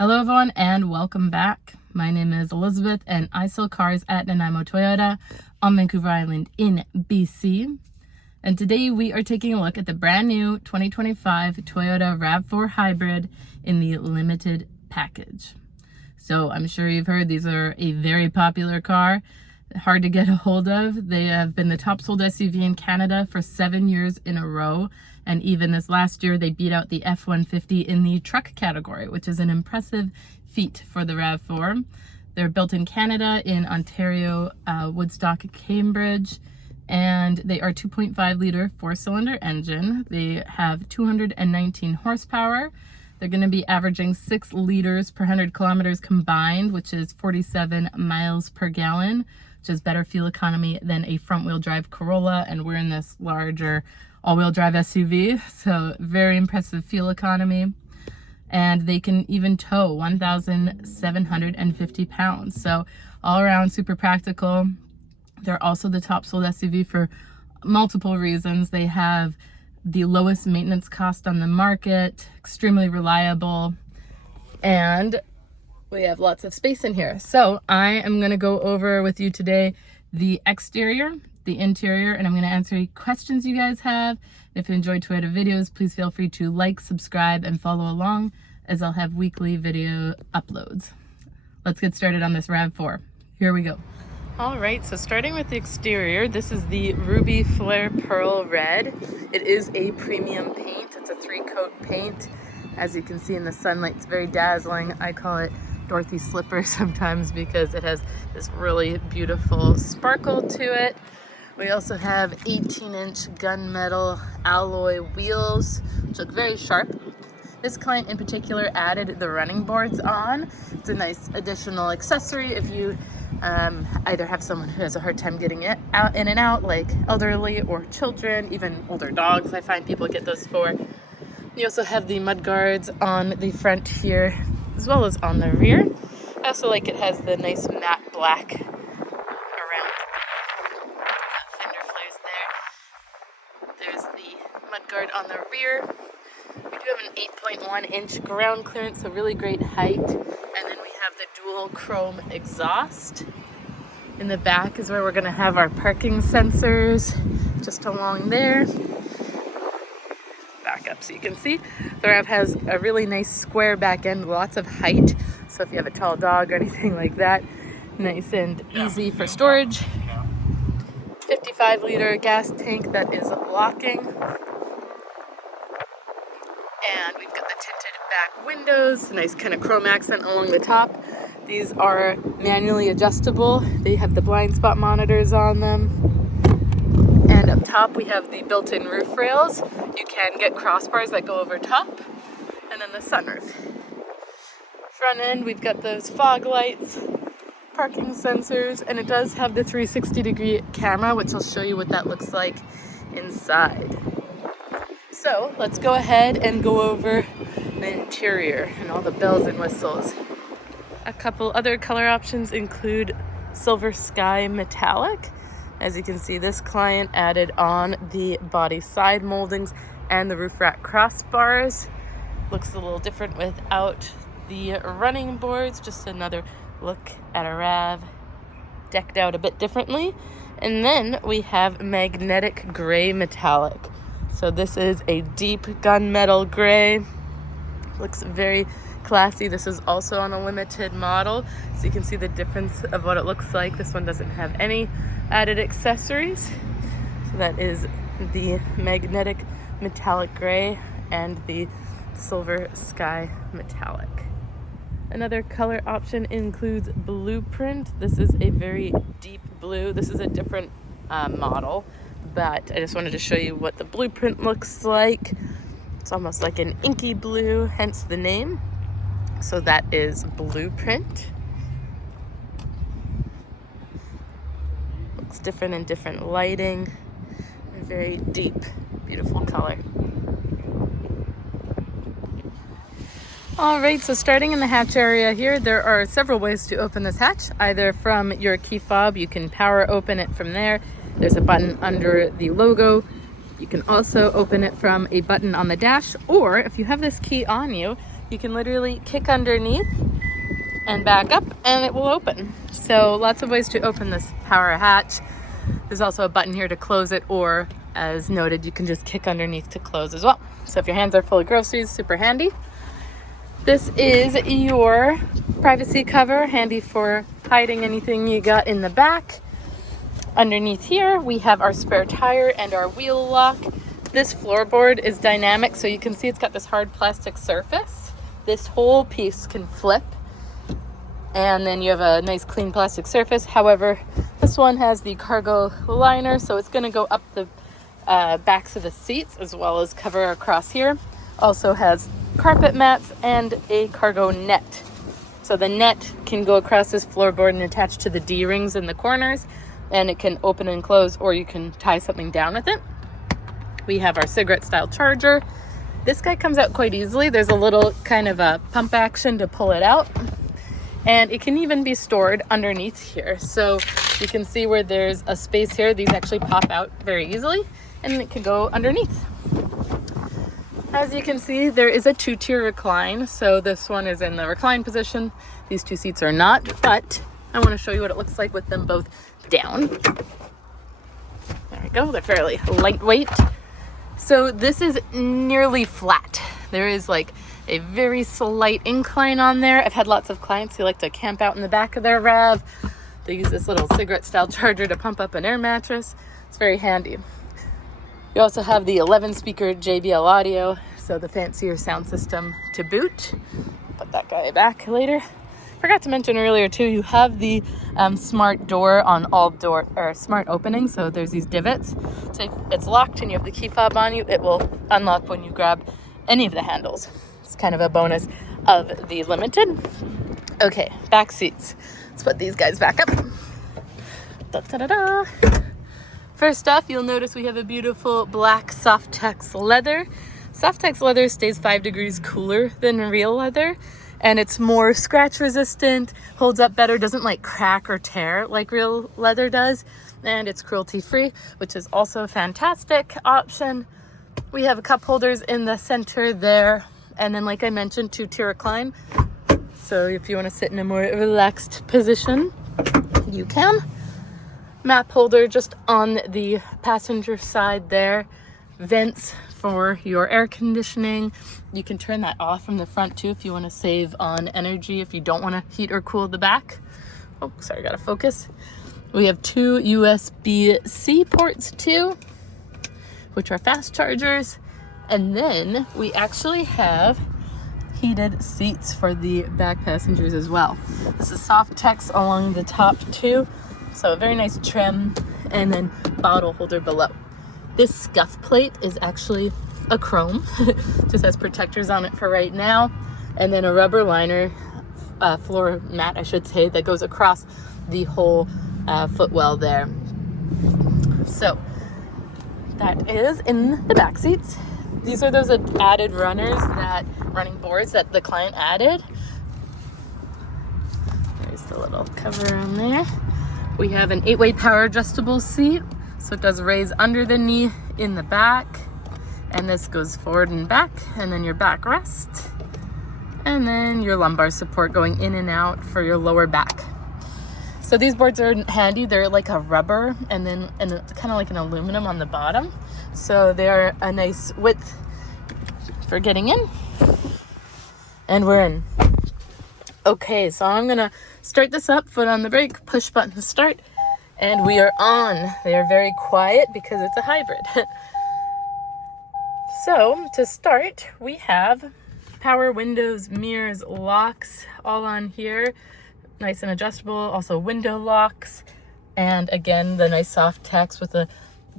Hello everyone and welcome back. My name is Elizabeth and I sell cars at Nanaimo Toyota on Vancouver Island in BC. And today we are taking a look at the brand new 2025 Toyota RAV4 Hybrid in the limited package. So I'm sure you've heard these are a very popular car, hard to get a hold of. They have been the top sold SUV in Canada for 7 years in a row. And even this last year, they beat out the F-150 in the truck category, which is an impressive feat for the RAV4. They're built in Canada, in Ontario, Woodstock, Cambridge, and they are 2.5 liter 4-cylinder engine. They have 219 horsepower. They're going to be averaging 6 liters per 100 kilometers combined, which is 47 miles per gallon, which is better fuel economy than a front-wheel drive Corolla, and we're in this larger all-wheel drive SUV, so very impressive fuel economy. And they can even tow 1,750 pounds, so all around super practical. They're also the top sold SUV for multiple reasons. They have the lowest maintenance cost on the market, extremely reliable, and we have lots of space in here. So I am going to go over with you today the exterior, the interior, and I'm going to answer any questions you guys have. If you enjoy Toyota videos, please feel free to like, subscribe, and follow along, as I'll have weekly video uploads. Let's get started on this RAV4. Here we go. All right, so starting with the exterior, this is the Ruby Flare Pearl Red. It is a premium paint. It's a 3-coat paint. As you can see in the sunlight, it's very dazzling. I call it Dorothy Slipper sometimes because it has this really beautiful sparkle to it. We also have 18-inch gunmetal alloy wheels, which look very sharp. This client in particular added the running boards on. It's a nice additional accessory if you either have someone who has a hard time getting it out in and out, like elderly or children, even older dogs. I find people get those for. You also have the mud guards on the front here, as well as on the rear. I also like it has the nice matte black around fender flares there. There's the mud guard on the rear. We do have an 8.1-inch ground clearance, so really great height. And then we have the dual chrome exhaust. In the back is where we're going to have our parking sensors, just along there. Back up so you can see. The RAV has a really nice square back end, lots of height. So if you have a tall dog or anything like that, nice and easy for storage. 55-liter gas tank that is locking. And we've got the tinted back windows, nice kind of chrome accent along the top. These are manually adjustable. They have the blind spot monitors on them. And up top we have the built-in roof rails. You can get crossbars that go over top. And then the sunroof. Front end, we've got those fog lights, parking sensors, and it does have the 360-degree camera, which I'll show you what that looks like inside. So let's go ahead and go over the interior and all the bells and whistles. A couple other color options include Silver Sky Metallic. As you can see, this client added on the body side moldings and the roof rack crossbars. Looks a little different without the running boards. Just another look at a RAV decked out a bit differently. And then we have magnetic gray metallic. So this is a deep gunmetal gray. Looks very classy. This is also on a limited model, so you can see the difference of what it looks like. This one doesn't have any added accessories. So that is the magnetic metallic gray and the Silver Sky Metallic. Another color option includes Blueprint. This is a very deep blue. This is a different model, but I just wanted to show you what the Blueprint looks like. It's almost like an inky blue, hence the name. So that is Blueprint. Looks different in different lighting. A very deep, beautiful color. All right, so starting in the hatch area here, there are several ways to open this hatch. Either from your key fob, you can power open it from there. There's a button under the logo. You can also open it from a button on the dash, or if you have this key on you, You can literally kick underneath and back up and it will open. So lots of ways to open this power hatch. There's also a button here to close it, or as noted, you can just kick underneath to close as well. So if your hands are full of groceries, super handy. This is your privacy cover, handy for hiding anything you got in the back. Underneath here, we have our spare tire and our wheel lock. This floorboard is dynamic, so you can see it's got this hard plastic surface. This whole piece can flip, and then you have a nice clean plastic surface. However, this one has the cargo liner, so it's going to go up the backs of the seats as well as cover across here. Also has carpet mats and a cargo net. So the net can go across this floorboard and attach to the D-rings in the corners, and it can open and close, or you can tie something down with it. We have our cigarette style charger. This guy comes out quite easily. There's a little kind of a pump action to pull it out, and it can even be stored underneath here. So you can see where there's a space here. These actually pop out very easily, and it can go underneath. As you can see, there is a 2-tier recline. So this one is in the recline position. These 2 seats are not, but I want to show you what it looks like with them both down. There we go. They're fairly lightweight. So this is nearly flat. There is like a very slight incline on there. I've had lots of clients who like to camp out in the back of their RAV. They use this little cigarette style charger to pump up an air mattress. It's very handy. You also have the 11 speaker JBL audio, so the fancier sound system to boot. Put that guy back later. Forgot to mention earlier too, you have the smart door on all door, or smart opening. So there's these divots. So if it's locked and you have the key fob on you, it will unlock when you grab any of the handles. It's kind of a bonus of the Limited. Okay, back seats. Let's put these guys back up. Da-da-da-da. First off, you'll notice we have a beautiful black Softex leather. Softex leather stays 5 degrees cooler than real leather, and it's more scratch resistant, holds up better, doesn't like crack or tear like real leather does, and it's cruelty free, which is also a fantastic option. We have cup holders in the center there, and then like I mentioned, 2-tier recline. So if you want to sit in a more relaxed position, you can. Map holder just on the passenger side there. Vents for your air conditioning. You can turn that off from the front too if you want to save on energy, if you don't want to heat or cool the back. Oh, sorry, gotta focus. We have 2 USB-C ports too, which are fast chargers. And then we actually have heated seats for the back passengers as well. This is Softex along the top too. So a very nice trim, and then bottle holder below. This scuff plate is actually a chrome, just has protectors on it for right now, and then a rubber liner, floor mat I should say, that goes across the whole footwell there. So that is in the back seats. These are those added running boards that the client added. There's the little cover on there. We have an 8-way power adjustable seat, so it does raise under the knee in the back, and this goes forward and back, and then your back rest, and then your lumbar support going in and out for your lower back. So these boards are handy. They're like a rubber and kind of like an aluminum on the bottom, so they're a nice width for getting in, and we're in. Okay, so I'm gonna start this up, foot on the brake, push button to start, and we are on. They are very quiet because it's a hybrid. So to start, we have power windows, mirrors, locks, all on here. Nice and adjustable, also window locks, and again, the nice Softex with the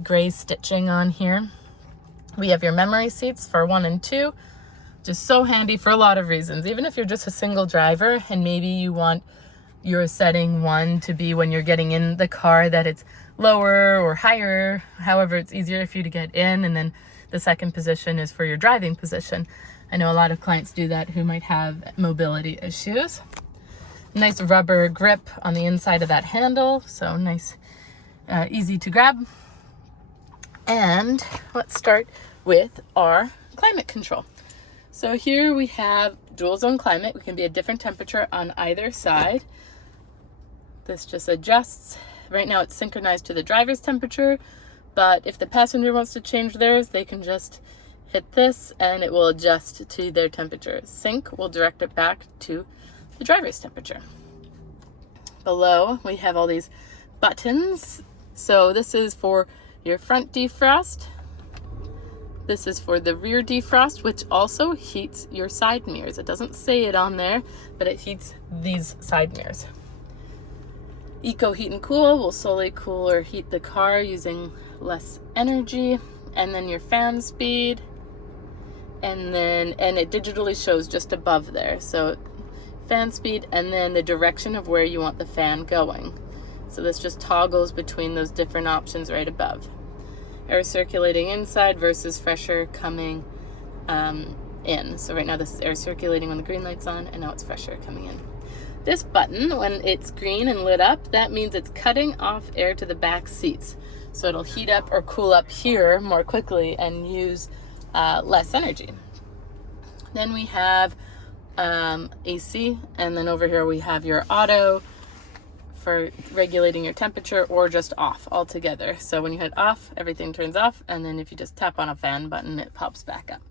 gray stitching on here. We have your memory seats for 1 and 2. Just so handy for a lot of reasons. Even if you're just a single driver and maybe you want your setting 1 to be when you're getting in the car that it's lower or higher, however it's easier for you to get in, and then the second position is for your driving position. I know a lot of clients do that who might have mobility issues. Nice rubber grip on the inside of that handle, so nice, easy to grab. And let's start with our climate control. So here we have dual zone climate. We can be a different temperature on either side. This just adjusts. Right now it's synchronized to the driver's temperature, but if the passenger wants to change theirs, they can just hit this and it will adjust to their temperature. Sync will direct it back to the driver's temperature. Below, we have all these buttons. So this is for your front defrost. This is for the rear defrost, which also heats your side mirrors. It doesn't say it on there, but it heats these side mirrors. Eco heat and cool will slowly cool or heat the car using less energy. And then your fan speed. And it digitally shows just above there. So fan speed and then the direction of where you want the fan going. So this just toggles between those different options right above. Air circulating inside versus fresh air coming in. So right now this is air circulating when the green light's on, and now it's fresh air coming in. This button, when it's green and lit up, that means it's cutting off air to the back seats. So it'll heat up or cool up here more quickly and use less energy. Then we have AC, and then over here we have your auto for regulating your temperature, or just off altogether. So when you hit off, everything turns off, and then if you just tap on a fan button, it pops back up.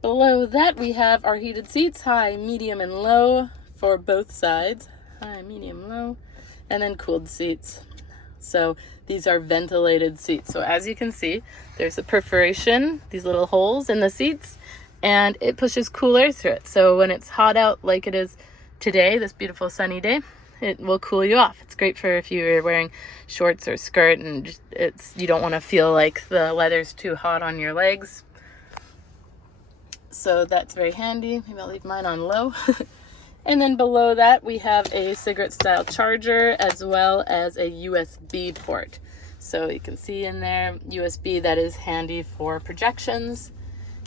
Below that, we have our heated seats, high, medium, and low for both sides. High, medium, low, and then cooled seats. So these are ventilated seats. So as you can see, there's a perforation, these little holes in the seats, and it pushes cool air through it. So when it's hot out like it is today, this beautiful sunny day, it will cool you off. It's great for if you're wearing shorts or skirt and you don't want to feel like the leather's too hot on your legs. So that's very handy. Maybe I'll leave mine on low. And then below that, we have a cigarette style charger as well as a USB port. So you can see in there, USB, that is handy for projections.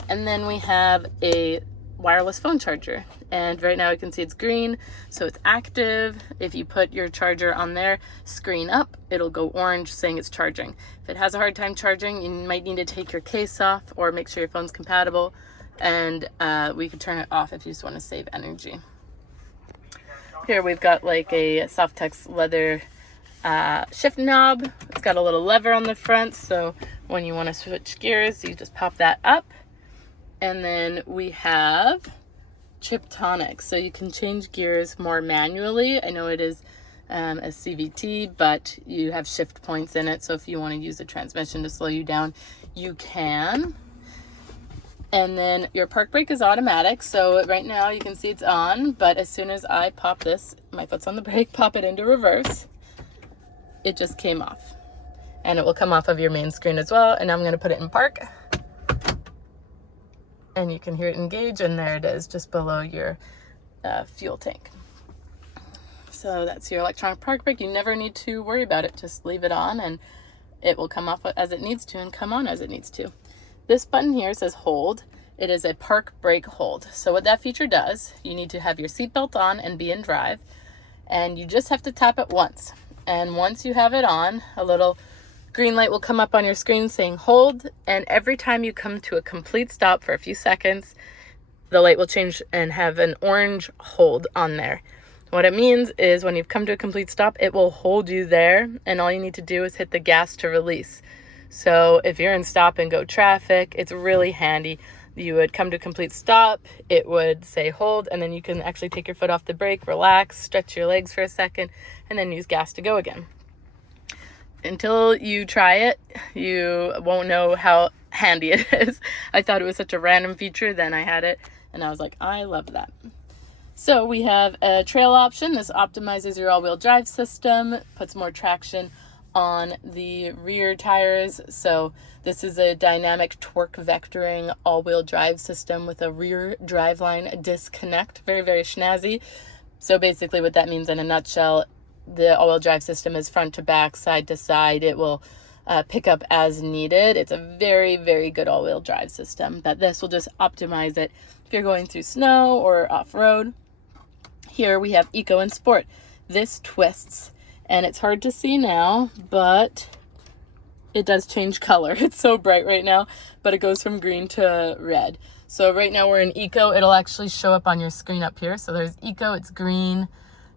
And then we have a wireless phone charger, and right now you can see it's green, so it's active. If you put your charger on there, screen up, it'll go orange saying it's charging. If it has a hard time charging, you might need to take your case off or make sure your phone's compatible, and we could turn it off if you just want to save energy. Here we've got like a Softex leather shift knob. It's got a little lever on the front, so when you want to switch gears, you just pop that up. And then we have Chiptonic, so you can change gears more manually. I know it is a CVT, but you have shift points in it, so if you want to use the transmission to slow you down, you can. And then your park brake is automatic, so right now you can see it's on, but as soon as I pop this, my foot's on the brake, pop it into reverse, it just came off. And it will come off of your main screen as well. And now I'm going to put it in park. And you can hear it engage, and there it is, just below your fuel tank. So that's your electronic park brake. You never need to worry about it. Just leave it on, and it will come off as it needs to and come on as it needs to. This button here says hold. It is a park brake hold. So what that feature does, you need to have your seatbelt on and be in drive, and you just have to tap it once. And once you have it on, a little green light will come up on your screen saying hold, and every time you come to a complete stop for a few seconds, the light will change and have an orange hold on there. What it means is when you've come to a complete stop, it will hold you there, and all you need to do is hit the gas to release. So if you're in stop and go traffic, it's really handy. You would come to a complete stop, it would say hold, and then you can actually take your foot off the brake, relax, stretch your legs for a second, and then use gas to go again. Until you try it, you won't know how handy it is. I thought it was such a random feature, then I had it, and I was like, I love that. So we have a trail option. This optimizes your all-wheel drive system, puts more traction on the rear tires. So this is a dynamic torque vectoring all-wheel drive system with a rear driveline disconnect. Very, very snazzy. So basically what that means in a nutshell, the all-wheel drive system is front to back, side to side. It will pick up as needed. It's a very, very good all-wheel drive system, but this will just optimize it if you're going through snow or off-road. Here we have Eco and Sport. This twists, and it's hard to see now, but it does change color. It's so bright right now, but it goes from green to red. So right now we're in Eco. It'll actually show up on your screen up here. So there's Eco, it's green,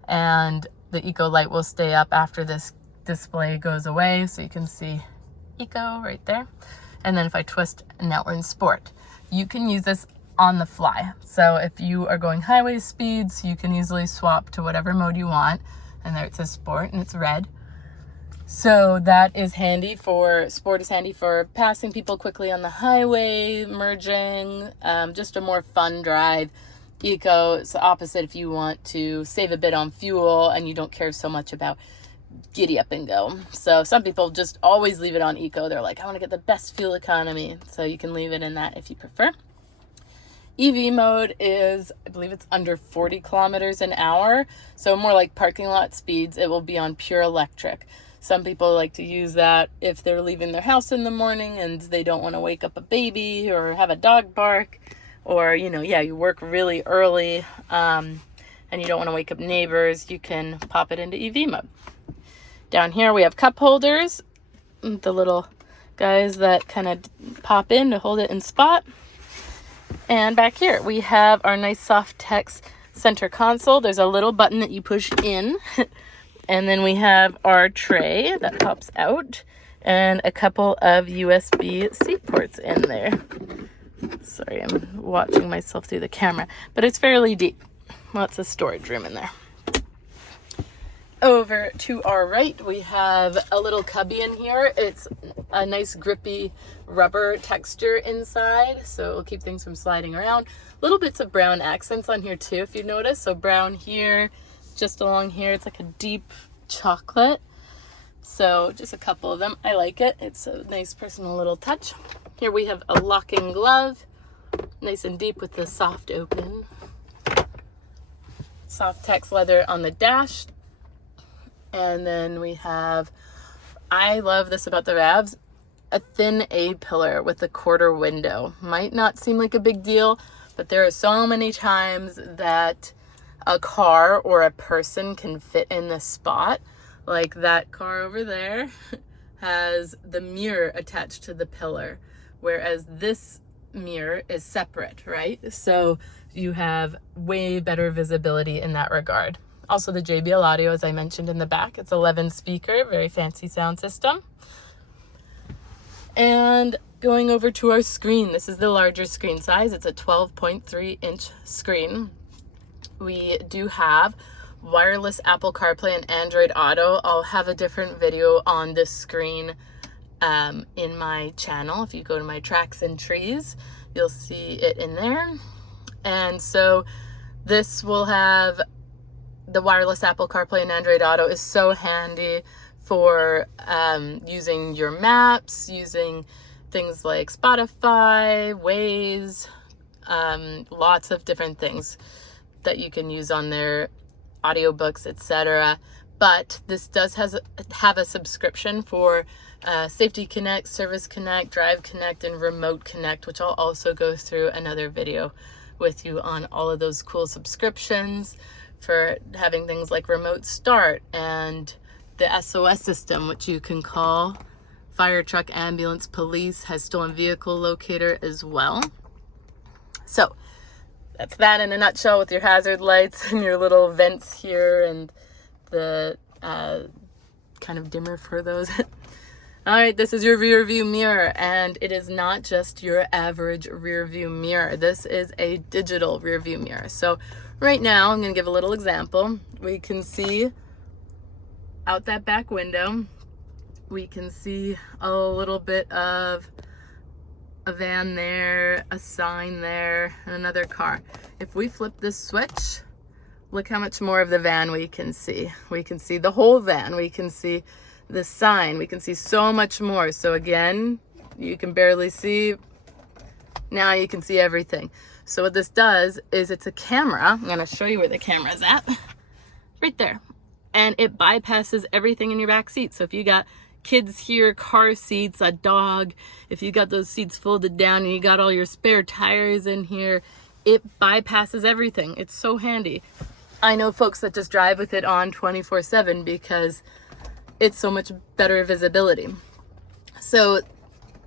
and the Eco light will stay up after this display goes away. So you can see Eco right there. And then if I twist, now we're in Sport. You can use this on the fly. So if you are going highway speeds, you can easily swap to whatever mode you want. And there it says Sport and it's red. So that is handy for, Sport is handy for passing people quickly on the highway, merging, just a more fun drive. Eco is the opposite if you want to save a bit on fuel and you don't care so much about giddy up and go. So some people just always leave it on Eco. They're like, I want to get the best fuel economy. So you can leave it in that if you prefer. EV mode is, I believe it's under 40 kilometers an hour. So more like parking lot speeds. It will be on pure electric. Some people like to use that if they're leaving their house in the morning and they don't want to wake up a baby or have a dog bark, or, you know, you work really early and you don't want to wake up neighbors. You can pop it into EV mode. Down here we have cup holders, the little guys that kind of pop in to hold it in spot. And back here we have our nice Softex center console. There's a little button that you push in. And then we have our tray that pops out and a couple of USB-C ports in there. Sorry, I'm watching myself through the camera, but it's fairly deep. Lots of storage room in there. Over to our right, we have a little cubby in here. It's a nice grippy rubber texture inside, so it'll keep things from sliding around. Little bits of brown accents on here too, if you notice. So brown here, just along here, it's like a deep chocolate. So just a couple of them. I like it. It's a nice personal little touch. Here we have a locking glove, nice and deep with the soft open. Softex leather on the dash. And then we have, I love this about the RAVs, a thin A-pillar with a quarter window. Might not seem like a big deal, but there are so many times that a car or a person can fit in this spot. Like that car over there has the mirror attached to the pillar, whereas this mirror is separate, right? So you have way better visibility in that regard. Also the JBL audio, as I mentioned in the back, it's 11 speaker, very fancy sound system. And going over to our screen, this is the larger screen size. It's a 12.3 inch screen. We do have wireless Apple CarPlay and Android Auto. I'll have a different video on this screen in my channel. If you go to my tracks and trees, you'll see it in there. And so this will have the wireless Apple CarPlay and Android Auto is so handy for using your maps, using things like Spotify, Waze, lots of different things that you can use on their audiobooks, etc. But this does have a subscription for Safety Connect, Service Connect, Drive Connect, and Remote Connect, which I'll also go through another video with you on all of those cool subscriptions for having things like Remote Start and the SOS system, which you can call fire truck, ambulance, police, has stolen vehicle locator as well. So that's that in a nutshell with your hazard lights and your little vents here and the kind of dimmer for those. All right, this is your rear view mirror, and it is not just your average rear view mirror. This is a digital rear view mirror. So right now, I'm going to give a little example. We can see out that back window, we can see a little bit of a van there, a sign there, and another car. If we flip this switch, look how much more of the van we can see. We can see the whole van. We can see the sign. We can see so much more. So again, you can barely see. Now you can see everything. So what this does is it's a camera. I'm going to show you where the camera is at. Right there. And it bypasses everything in your back seat. So if you got kids here, car seats, a dog, if you got those seats folded down and you got all your spare tires in here, it bypasses everything. It's so handy. I know folks that just drive with it on 24/7 because it's so much better visibility. So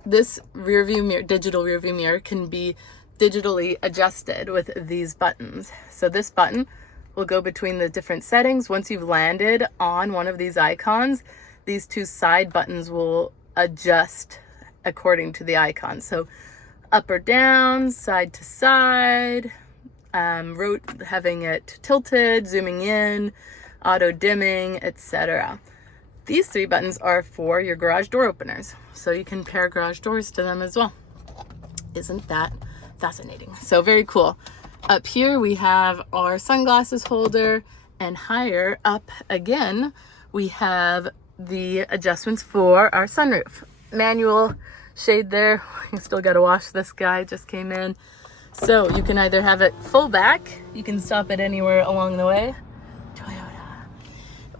this rear view mirror, digital rear view mirror, can be digitally adjusted with these buttons. So this button will go between the different settings. Once you've landed on one of these icons, these two side buttons will adjust according to the icon. So up or down, side to side, having it tilted, zooming in, auto dimming, etc. These three buttons are for your garage door openers. So you can pair garage doors to them as well. Isn't that fascinating? So very cool. Up here we have our sunglasses holder, and higher up again, we have the adjustments for our sunroof. Manual shade there. We still got to wash this guy, just came in. So you can either have it full back, you can stop it anywhere along the way, Toyota,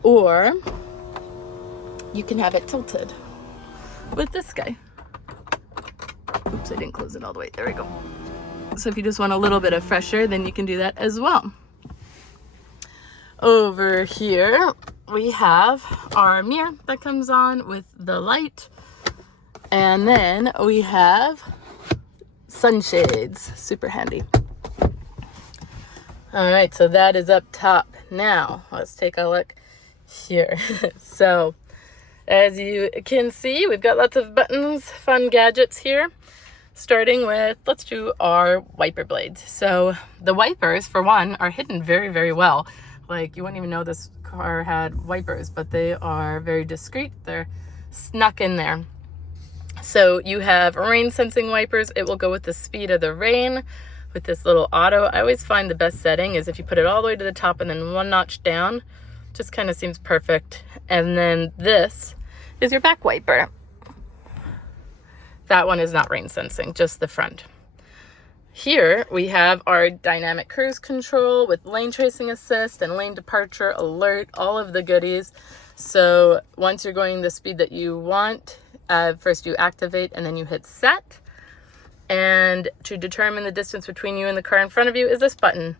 or you can have it tilted with this guy. Oops, I didn't close it all the way. There we go. So if you just want a little bit of fresh air, then you can do that as well. Over here, we have our mirror that comes on with the light. And then we have sunshades, super handy. All right, so that is up top. Now, let's take a look here. So as you can see, we've got lots of buttons, fun gadgets here. Starting with, let's do our wiper blades. So the wipers, for one, are hidden very, very well. Like, you wouldn't even know this car had wipers, but they are very discreet. They're snuck in there. So you have rain sensing wipers. It will go with the speed of the rain with this little auto. I always find the best setting is if you put it all the way to the top and then one notch down. Just kind of seems perfect. And then this is your back wiper. That one is not rain sensing, just the front. Here we have our dynamic cruise control with lane tracing assist and lane departure alert, all of the goodies. So once you're going the speed that you want, first you activate and then you hit set. And to determine the distance between you and the car in front of you is this button.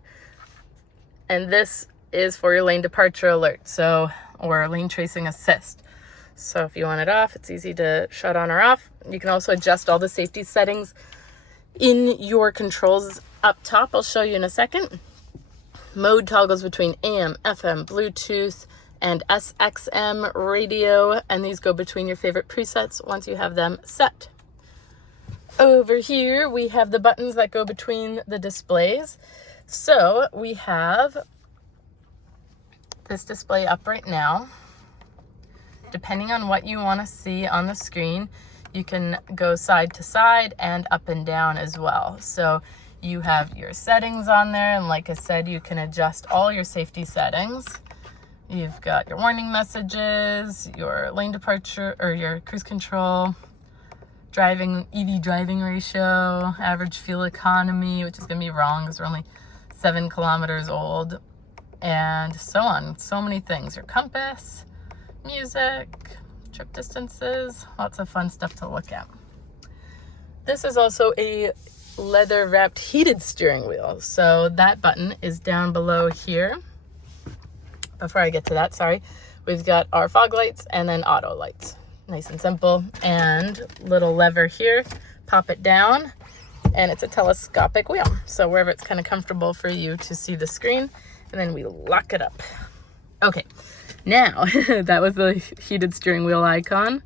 And this is for your lane departure alert, or lane tracing assist. So if you want it off, it's easy to shut on or off. You can also adjust all the safety settings in your controls up top. I'll show you in a second. Mode toggles between AM, FM, Bluetooth, and SXM radio, and these go between your favorite presets once you have them set. Over here, we have the buttons that go between the displays. So we have this display up right now. Depending on what you want to see on the screen, you can go side to side and up and down as well. So you have your settings on there, and like I said, you can adjust all your safety settings. You've got your warning messages, your lane departure or your cruise control, EV driving ratio, average fuel economy, which is going to be wrong because we're only 7 kilometers old, and so on. So many things. Your compass, music, trip distances, lots of fun stuff to look at. This is also a leather wrapped heated steering wheel. So that button is down below here. Before I get to that, sorry, we've got our fog lights and then auto lights. Nice and simple. And little lever here, pop it down, and it's a telescopic wheel. So wherever it's kind of comfortable for you to see the screen, and then we lock it up. Okay. Now, that was the heated steering wheel icon.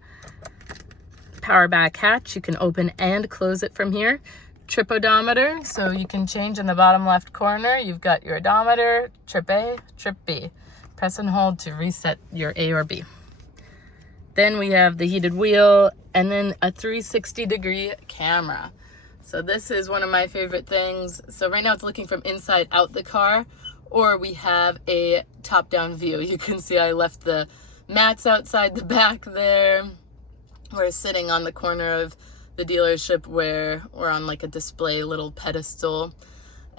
Power back hatch, you can open and close it from here. Trip odometer, so you can change in the bottom left corner. You've got your odometer, trip A, trip B. Press and hold to reset your A or B. Then we have the heated wheel, and then a 360-degree camera. So this is one of my favorite things. So right now it's looking from inside out the car, or we have a top-down view. You can see I left the mats outside the back there. We're sitting on the corner of the dealership where we're on like a display little pedestal.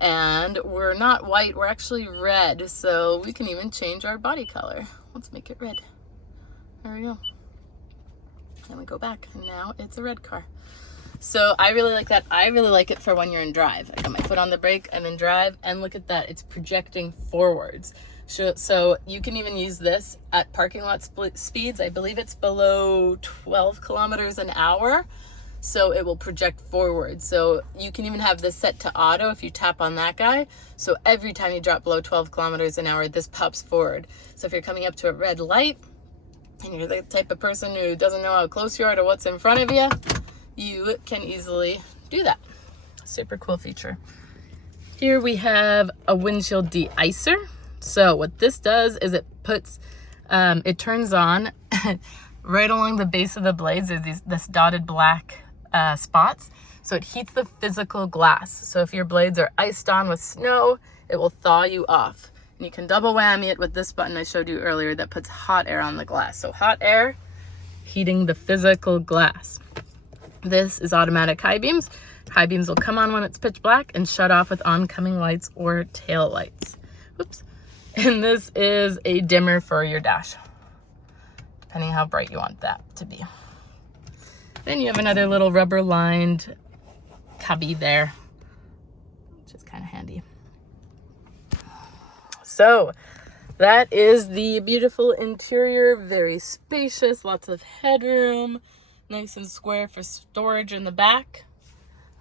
And we're not white, we're actually red. So we can even change our body color. Let's make it red. There we go. And we go back, and now it's a red car. So I really like that. I really like it for when you're in drive. I got my foot on the brake, I'm in drive, and look at that. It's projecting forwards. So you can even use this at parking lot speeds. I believe it's below 12 kilometers an hour. so it will project forward. So you can even have this set to auto if you tap on that guy. So every time you drop below 12 kilometers an hour, this pops forward. So if you're coming up to a red light and you're the type of person who doesn't know how close you are to what's in front of you, you can easily do that. Super cool feature. Here we have a windshield de-icer. So what this does is it puts, it turns on right along the base of the blades. There's this dotted black spots. So it heats the physical glass. So if your blades are iced on with snow, it will thaw you off. And you can double whammy it with this button I showed you earlier that puts hot air on the glass. So hot air heating the physical glass. This is automatic high beams. High beams will come on when it's pitch black and shut off with oncoming lights or tail lights. Whoops. And this is a dimmer for your dash, depending how bright you want that to be. Then you have another little rubber lined cubby there, which is kind of handy. So that is the beautiful interior, very spacious, lots of headroom, nice and square for storage in the back.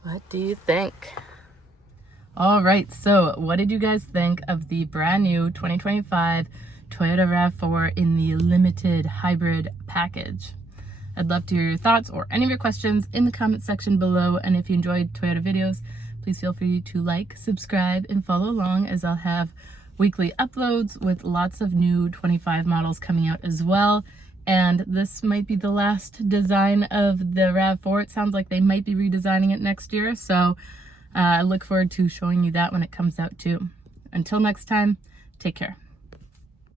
What do you think? All right, so what did you guys think of the brand new 2025 Toyota RAV4 in the limited hybrid package? I'd love to hear your thoughts or any of your questions in the comment section below. And if you enjoyed Toyota videos, please feel free to like, subscribe, and follow along, as I'll have weekly uploads with lots of new 25 models coming out as well. And this might be the last design of the RAV4. It sounds like they might be redesigning it next year. So I look forward to showing you that when it comes out too. Until next time, take care.